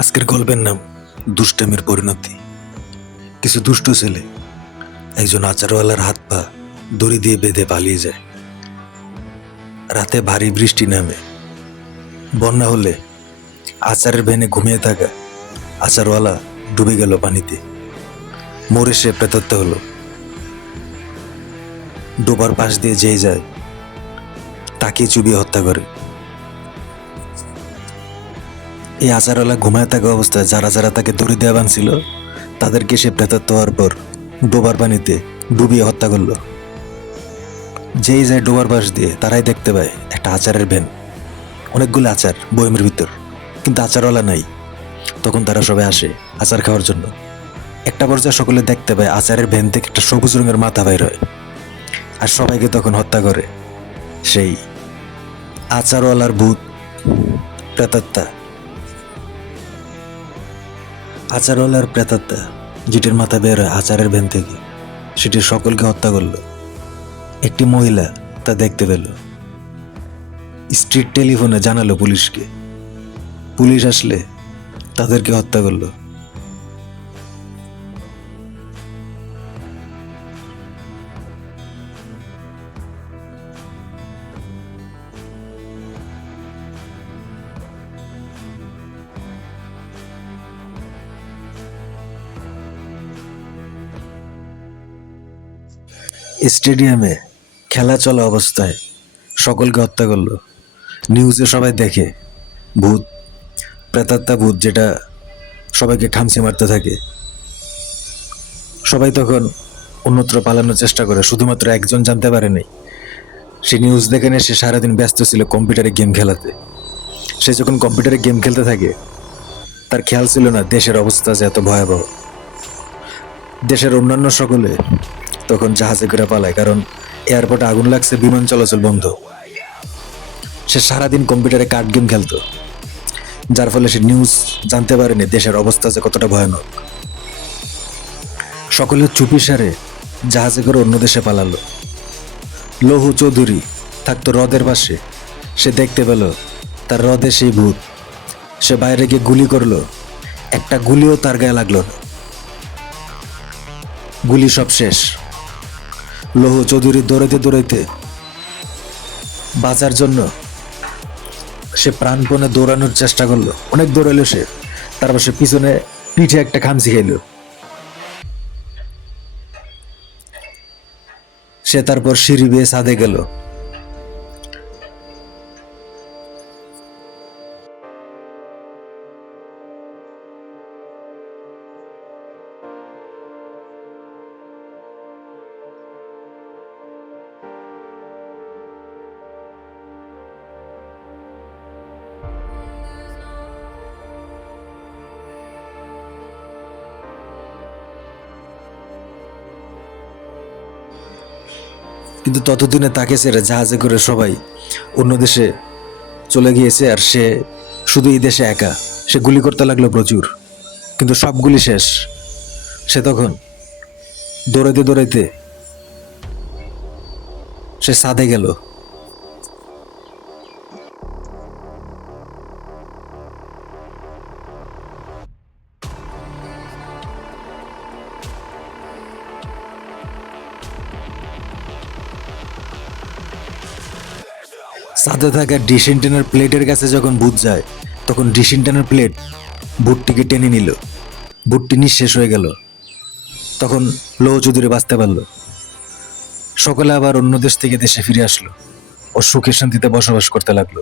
আজকের গল্পের নাম দুষ্টামির পরিণতি। কিছু দুষ্ট ছেলে একজন আচারওয়ালার হাত পা দড়ি দিয়ে বেঁধে পালিয়ে যায়। রাতে ভারী বৃষ্টি নামে। বন্যা হলে আচারের ভ্যানে ঘুমিয়ে থাকা আচারওয়ালা ডুবে গেল পানিতে। মরে সে প্রেতাত্মা হলো। ডোবার পাশ দিয়ে যেয়ে যায় তাকে চুবিয়ে হত্যা করে। এই আচারওয়ালা ঘুমায় থাকা অবস্থায় যারা যারা তাকে দড়ি দেওয়া বানছিল তাদেরকে সে প্রেতাত্মা হওয়ার পর ডোবার পানিতে ডুবিয়ে হত্যা করলো। যেই যায় ডোবার পাশ দিয়ে তারাই দেখতে পায় একটা আচারের ভ্যান, অনেকগুলো আচার বয়মের ভিতর, কিন্তু আচারওয়ালা নাই। তখন তারা সবাই আসে আচার খাওয়ার জন্য। একটা পর্যায়ে সকলে দেখতে পায় আচারের ভ্যান থেকে একটা সবুজ রঙের মাথা বাইর হয়, আর সবাইকে তখন হত্যা করে সেই আচারওয়ালার ভূত প্রেতাত্মা। আচারওয়ালার প্রেতাত্মা যেটির মাথা বের হয় আচারের ভ্যান থেকে, সেটি সকলকে হত্যা করলো। একটি মহিলা তা দেখতে পেল, স্ট্রিট টেলিফোনে জানালো পুলিশকে। পুলিশ আসলে তাদেরকে হত্যা করলো। স্টেডিয়ামে খেলা চলা অবস্থায় সকলকে হত্যা করলো। নিউজে সবাই দেখে ভূত, প্রেতাত্মা ভূত যেটা সবাইকে খামচি মারতে থাকে। সবাই তখন অন্যত্র পালানোর চেষ্টা করে, শুধুমাত্র একজন জানতে পারেনি। সে নিউজ দেখে সে সারাদিন ব্যস্ত ছিল কম্পিউটারে গেম খেলাতে। সে যখন কম্পিউটারে গেম খেলতে থাকে তার খেয়াল ছিল না দেশের অবস্থা যে এত ভয়াবহ। দেশের অন্যান্য সকলে তখন জাহাজে করে পালায়, কারণ এয়ারপোর্টে আগুন লাগছে, বিমান চলাচল বন্ধ। সে সারাদিন কম্পিউটারে কার্ড গেম খেলতো, যার ফলে সে নিউজ জানতে পারেনি দেশের অবস্থা যে কতটা ভয়ানক। সকলে চুপি সারে জাহাজে করে অন্য দেশে পালালো। লহু চৌধুরী থাকতো হ্রদের পাশে। সে দেখতে পেল তার হ্রদে সেই ভূত। সে বাইরে গিয়ে গুলি করলো, একটা গুলিও তার গায়ে লাগলো না। গুলি সব শেষ। লহু চৌধুরী দৌড়াইতে দৌড়াইতে বাঁচার জন্য সে প্রাণপণে দৌড়ানোর চেষ্টা করলো। অনেক দৌড়াইলো সে, তারপর সে পিছনে পিঠে একটা খামচি খাইল। সে তারপর সিঁড়ি বেয়ে ছাদে গেল। কিন্তু ততদিনে তাকে ছেড়ে জাহাজে করে সবাই অন্য দেশে চলে গিয়েছে, আর সে শুধু এই দেশে একা। সে গুলি করতে লাগলো প্রচুর, কিন্তু সব গুলি শেষ। সে তখন দৌড়াইতে দৌড়াইতে সে ছাদে গেল। ছাদে থাকা ডিশ এন্টেনার প্লেটের কাছে যখন ভূত যায়, তখন ডিশ এন্টেনার প্লেট ভূতটিকে টেনে নিল। ভূতটি নিঃশেষ হয়ে গেল। তখন লৌহ চৌধুরী বাঁচতে পারলো। সকলে আবার অন্য দেশ থেকে দেশে ফিরে আসলো ও সুখে শান্তিতে বসবাস করতে লাগলো।